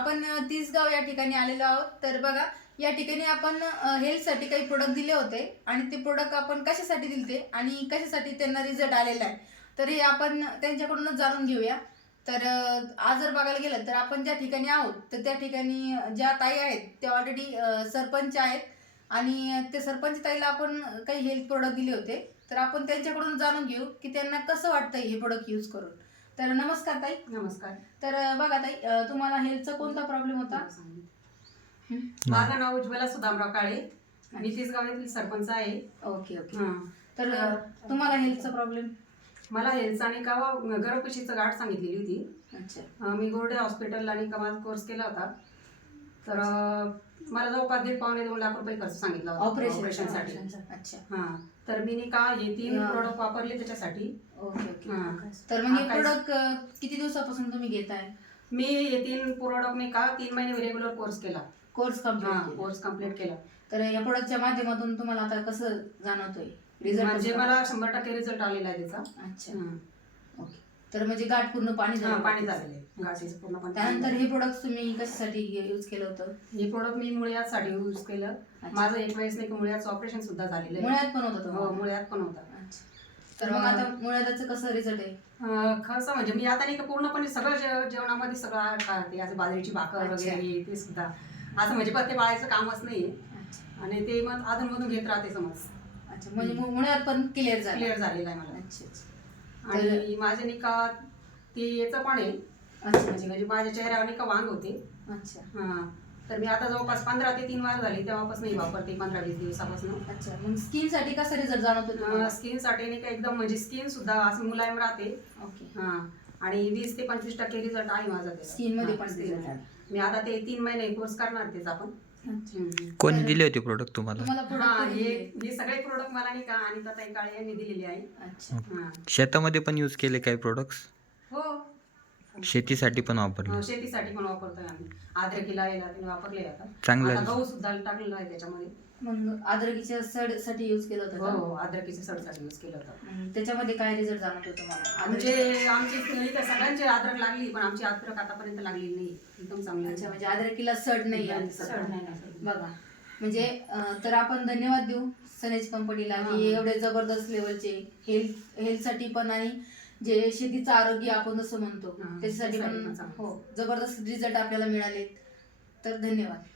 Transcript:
आपण तिसगाव या ठिकाणी आलेलो आहोत. तर बघा, या ठिकाणी आपण हेल्थसाठी काही प्रोडक्ट दिले होते आणि ते प्रोडक्ट आपण कशासाठी दिले आणि कशासाठी त्यांना रिझल्ट आलेला आहे, तर हे आपण त्यांच्याकडूनच जाणून घेऊया. तर आज जर बघायला गेलं तर आपण ज्या ठिकाणी आहोत तर त्या ठिकाणी ज्या ताई आहेत त्या ऑलरेडी सरपंच आहेत आणि ते सरपंच ताईला आपण काही हेल्थ प्रोडक्ट दिले होते. तर आपण त्यांच्याकडून जाणून घेऊ की त्यांना कसं वाटतंय हे प्रोडक्ट यूज करून. तर नमस्कार ताई. नमस्कार. तर बघा ताई, तुम्हाला हेल्थचा कोणता प्रॉब्लेम होता? माझं नाव उज्ज्वला सुदामराव काळे, मी तिसगाव येथील सरपंच आहे. Okay okay. तर तुम्हाला हेल्थचा प्रॉब्लेम? मला हेल्थ आणि का गर्भपिशवीचं गाठ सांगितलेली होती. अच्छा. मी गोरडे हॉस्पिटलला आणि माझा कोर्स केला होता. तर मला जवळपास 1.5-2 लाख रुपये खर्च सांगितला होता ऑपरेशनसाठी. अच्छा. हां, तर मी का हे 3 प्रोडक्ट वापरले त्याच्यासाठी. Okay okay. हां. तर मग हे प्रोडक्ट किती दिवसापासून तुम्ही घेताय? मी हे 3 प्रोडक्टने का 3 महिने रेग्युलर कोर्स केला. कोर्स कंप्लीट केला. तर या प्रोडक्टच्या माध्यमातून तुम्हाला आता कसं जाणवतोय रिझल्ट? म्हणजे मला 100% रिझल्ट आलेला आहे त्याचा. अच्छा. ओके. तर म्हणजे गाठ पूर्ण पाणी झालं? पाणी झालेलं आहे गाठीचं पूर्णपणे. त्यानंतर हे प्रोडक्ट तुम्ही कशासाठी यूज केलं होतं? हे प्रोडक्ट मी मुळ्यासाठी यूज केलं. माझं एक वेळेस नाही मुळ्याचं ऑपरेशन सुद्धा झालेलं आहे. मुळ्यात पण होतं? हो, मुळ्यात पण होता. तर मग आता मुळ्याचं कसं रिझल्ट आहे? कसं म्हणजे मी आता नाही का पूर्णपणे सगळं जेवणामध्ये सगळं खाते, असं बाजरीची भाकर वगैरे ते सुद्धा असं म्हणजे पत्ते पाळायचं कामच नाहीये. आणि ते मग अधूनमधून घेत राहते समज. अच्छा, म्हणजे मुळ्यात पण क्लिअर झालेलं आहे मला. अच्छा. आणि माझे नाही का ते याचं पण आहे. अच्छा. म्हणजे माझ्या चेहऱ्यावर नाही का वांग होते. अच्छा. हां, तर मी आता जवळपास 15 ते 3 वार झाली तेव्हापासून नाही वापरते, 15-20 दिवसापासून. अच्छा. मग स्किन साठी कसा रिझल्ट जाणवतो? स्किन साठी नाही का एकदम म्हणजे स्किन सुद्धा असं मुलायम राहते. ओके. हां, आणि 20 ते 25% रिझल्ट आहे माझा ते स्किन मध्ये पण रिझल्ट आहे. मी आता ते 3 महिने कोर्स करणार तेच आपण. कोणी दिले होते प्रोडक्ट तुम्हाला? हे सगळे प्रोडक्ट मला नाही का अनिताताई काळे यांनी दिलेले आहे. अच्छा. शेतामध्ये पण यूज केले काही प्रोडक्ट्स? हो, शेतीसाठी पण वापरले? शेतीसाठी पण वापरतोय आम्ही. अद्रकीला वापरले आता. चांगलं. आता गहू सुद्धा टाकलेला आहे त्याच्यामध्ये. मग अद्रकीच्या सड साठी यूज केलं होतं का? हो, अद्रकीच्या सडसाठी यूज केलं होतं. त्याच्यामध्ये काय रिझल्ट जाणवतो तुम्हाला? म्हणजे आमची सगळ्यांची अद्रक लागली पण आमची अद्रक आतापर्यंत लागली नाही. एकदम चांगली. अच्छा, म्हणजे अद्रकीला सड नाही बघा. म्हणजे तर आपण धन्यवाद देऊ सनेज कंपनीला की एवढे जबरदस्त लेवलचे हेल्थसाठी पण आणि जे शेतीचं आरोग्य आपण जसं म्हणतो त्याच्यासाठी पण हो जबरदस्त रिझल्ट आपल्याला मिळाले. तर धन्यवाद.